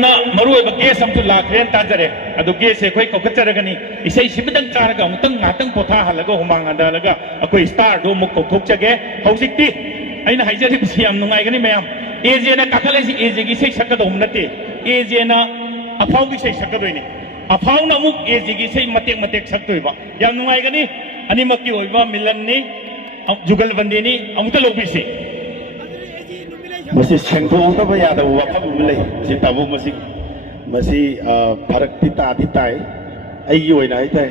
na maruai bagai samtu lakren tajare adu ge se khoi kokachara gani isai simadang charaga mutang ngatang potha halaga humang anda laga akoi star do muk kokthok chage hausikti aina haijari siam nungai gani mayam eje na kakale si eje gi sei sakka dom nate eje na afau gi sei sakka doini afau na muk eje gi sei matek matek saktoi ba yam nungai gani ani makki oiba milan ni jugal bandi ni amuta lobisi masih sengkong apa ya ada apa mulai si tabu masih parak tita titai ayi oi na itai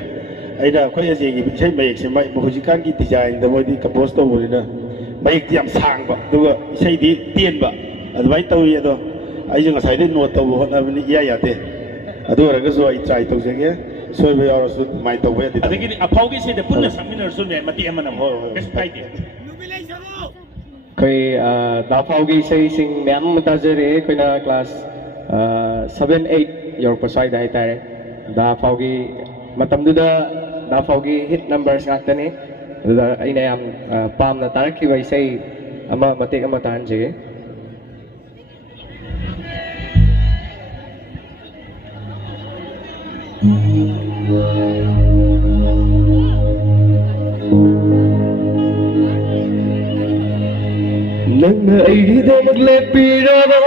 aida koi aje gi sai mai se mai hujikan gi design da moi di compose to bolina mai tiam sang ba duga sai di tien ba adwai tau ya do ai jeng sai di no to ho na ni ya ya te adu ra ga so ai try to je ge soi ba ya su mai to ba di adagi apau gi se de punna saminar su ne mati amana ho kes pai di koi dafaugi say sing mem mutajare koi na class 7-8 yor pasai dai tare dafaugi matam duda dafaugi hit numbers ngaktani da aina yam pam na taraki bai say ama matik ama tanje Nana aida maglepirava,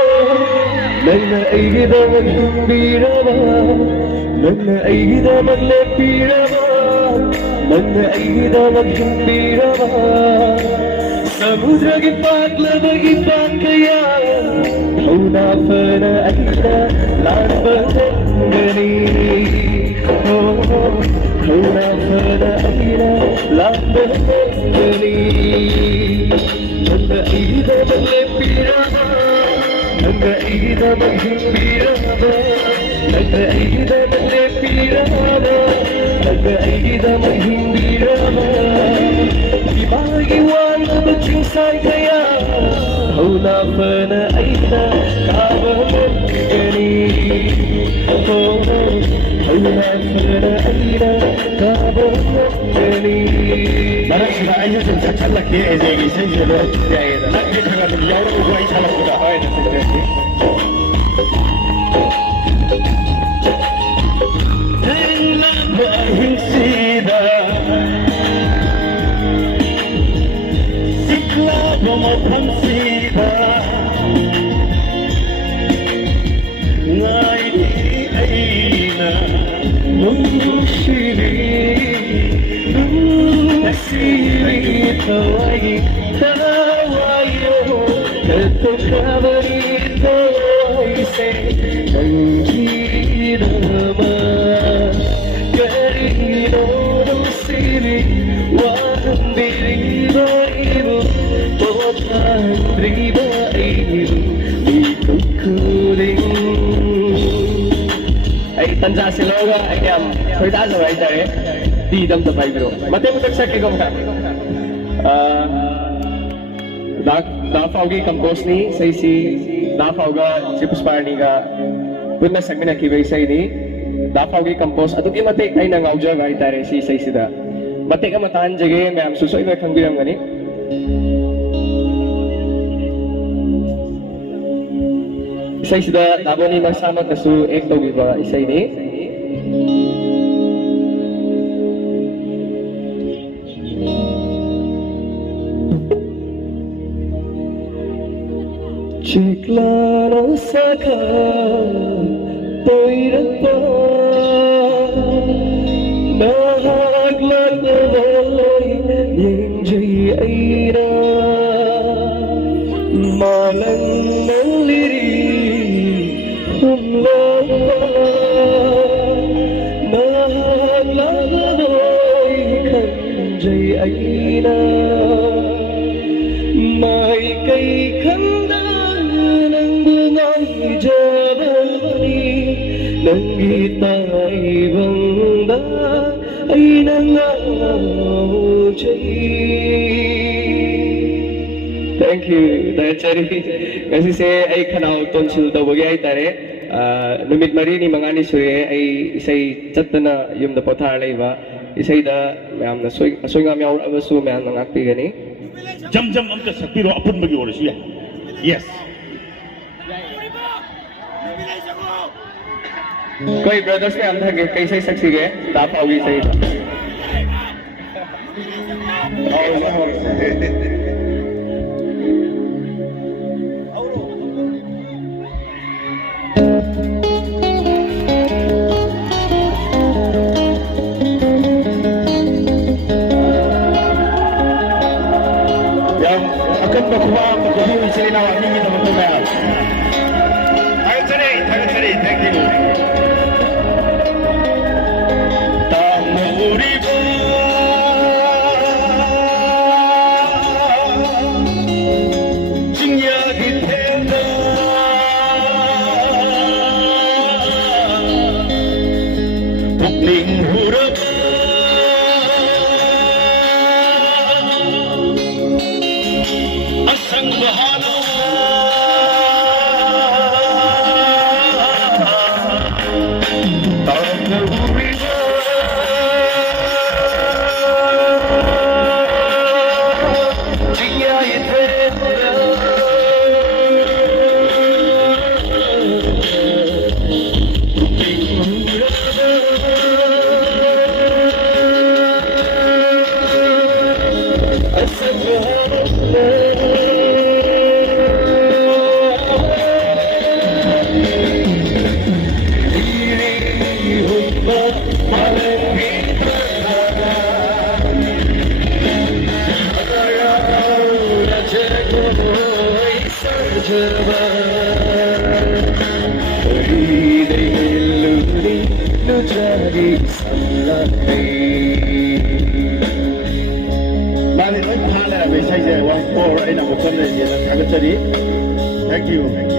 Nana aida maglepirava, Nana aida maglepirava, Nana aida maglepirava. Samudra ki paglava ki pankaya, Huna fana aida lambangani. Huna fana aida lambangani. Nanga ida maglepirava, Nanga ida maglepirava, Nanga ida maglepirava, Nanga ida maglepirava. Ibagi wala bajinsay kaya, Hula fana aida kabamagani. Hula fana aida kabamagani. Mana sudah aja sejak lagi aja ini saya sudah jadi. Nanti kalau dia orang gua ini salah sudah hay nanti. Hendak bersida, sikla memotong sida, ngai di aina musyiri. Nasiri tawai tawayo Kato kabari tawai se Nangi nama Karino nasiri Wandiri baibu Botan ribaibu Ikukuring Ay tanda siloga ayam Koy taas na ba ito di dam da bai bro mate mutak sa ke gom ka da faugi compose ni sai si da fauga si pusparni ga punna sagna ki bai sai ni da faugi compose atu ki mate kai na ngauja ga itare si sai sida mate ka matan jage ma'am susoi ga khangbiram gani sai sida daboni masama kasu ek to giba sai ni Ciklara saka toirata Nahaglag na walay Yenjay aira Malang naliri Humlapa Nahaglag na walay Kanjay aira May kay kanda Nangitai bangda ay nangawjay. Thank you, Dachari. Kasi say ay kanaw tonsil daw bagay ay tare. Numit marini mangani suye ay isay chat na yung dapotalay ba. Isay da mayam na soy nga miyaw abaso mayam ng akti gani. Jam amka sakiro apun bagi orasiya. Yes. कोई brothers में अंदर के कैसे सक्सी गए दाप होगी सही yang akan berkuah menjadi Serena Wati kita betul-betul. Tangan seri, thank you. Thank you.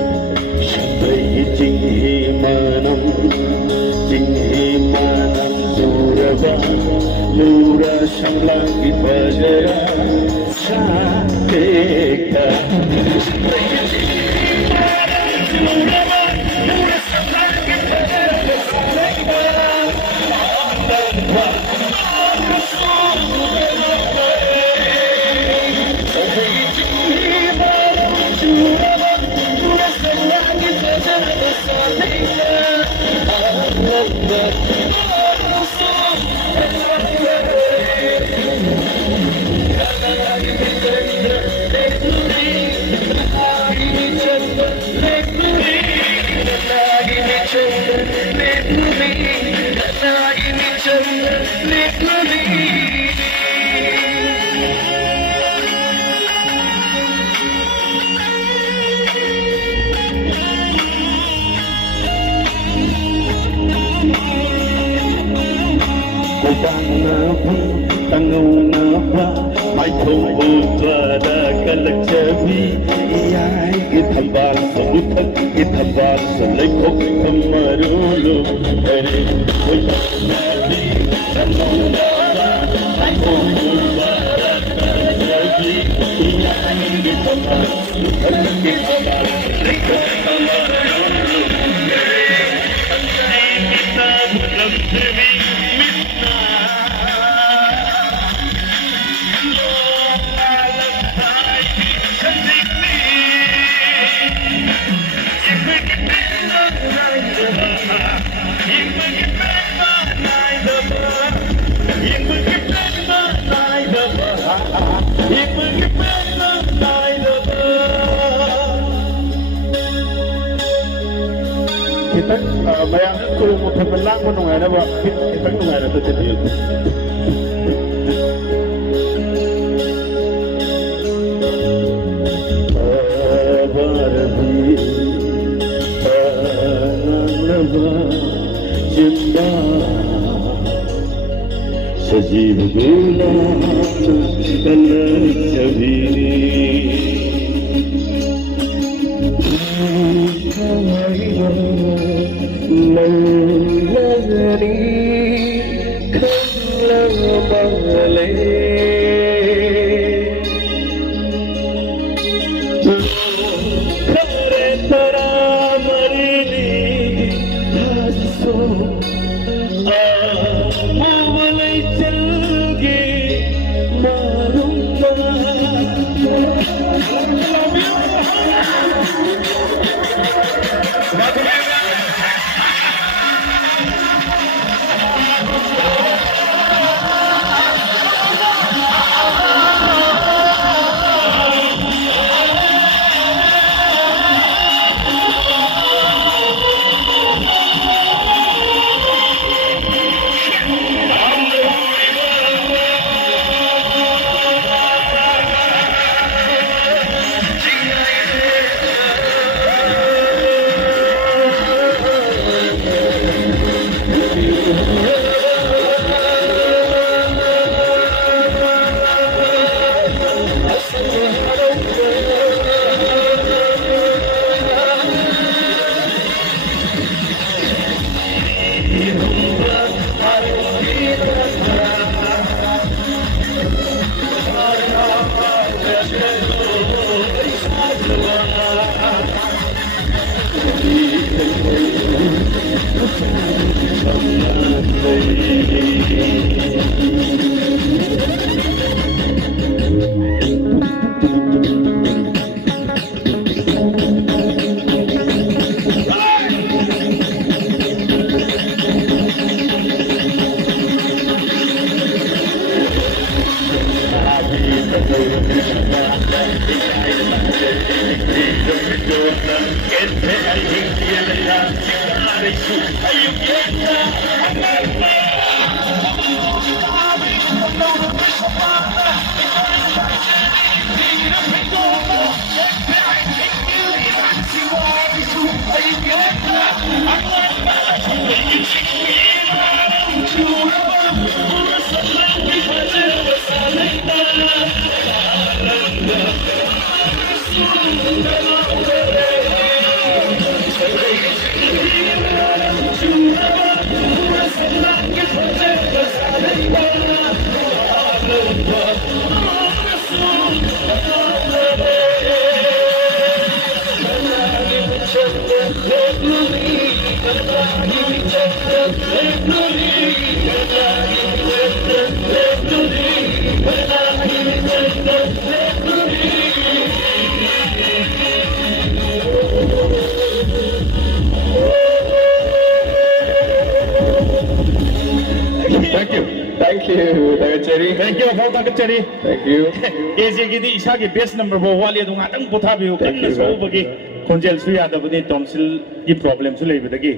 Bayang ko mo tabalang mo nung ano ba kita nung ano to dito. सजीव गुलाम कल सभी मलगनी खल बंगले खरे तरा मरीनी हसो मोवले चल गे मारूंगा Welcome, Thank you. Thank you, David Cherry. Thank you, Paul Takachari. Thank you. AJ isagi best number bo wali adu ngatang pothabiu Thank kanna you, so bagi konjel su yada bani tonsil gi problem su leibadagi